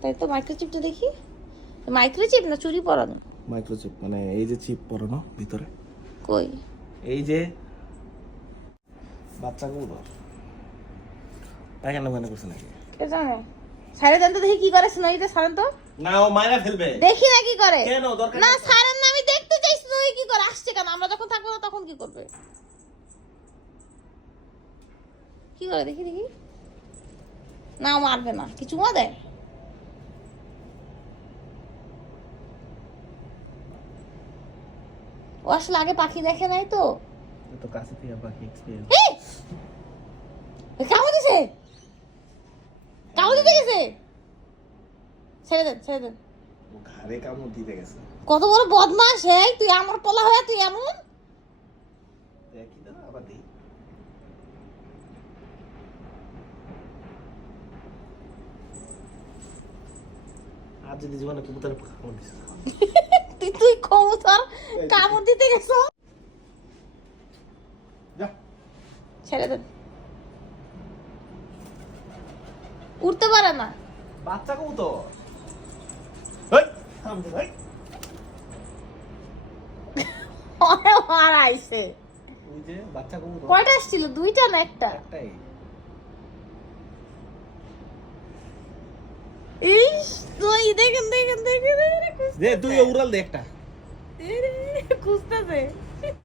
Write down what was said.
তাই তো মাইক্রোচিপটা দেখি। মাইক্রোচিপ না চুরি পরানো? মাইক্রোচিপ মানে এই যে চিপ পরানো ভিতরে। কই? এই যে করছে নাকি? কে জানে? সাড়ে দেন তো দেখি কি করে স্নোইতে সারেন তো। না ও ফেলবে। দেখি না কি করে। কেন? দরকার না। সারেন না আমি দেখতে চাই স্নোই কি করে? আসছে কেন? আমরা যখন থাকব না তখন কি করবে? কি করে? দেখি দেখি। না মারবে না। কিছু মা দেয়? ও আসলে আগে পাখি দেখে নাই তো। তো কাছে থেকে বাকি এক্সপিরিয়েন্স এই! কামড় দিছে? কামড় দিতে গেছে? ছেড়ে দেন ছেড়ে দেন। ঘাড়ে কামড় দিতে গেছে। কত বড় বদমাস হে তুই আমার পোলা হয়ে তুই এমন? দেখি না আবার দিই। আর যদি জীবনে কবুতরে কামড় দিছে। তুই কবুতর কামড় দিতে গেছো। ছেড়ে দেন উঠতে পারে না। বাচ্চা কবুতর। হেই থাম তো ভাই অনেক মার আইছে। বাচ্চা কবুতর। কয়টা আসছিল দুইটা না একটা? একটাই। দেখেন দেখেন দেখেন দেখেন তুই উড়াল দে একটা। খুঁজতেছে।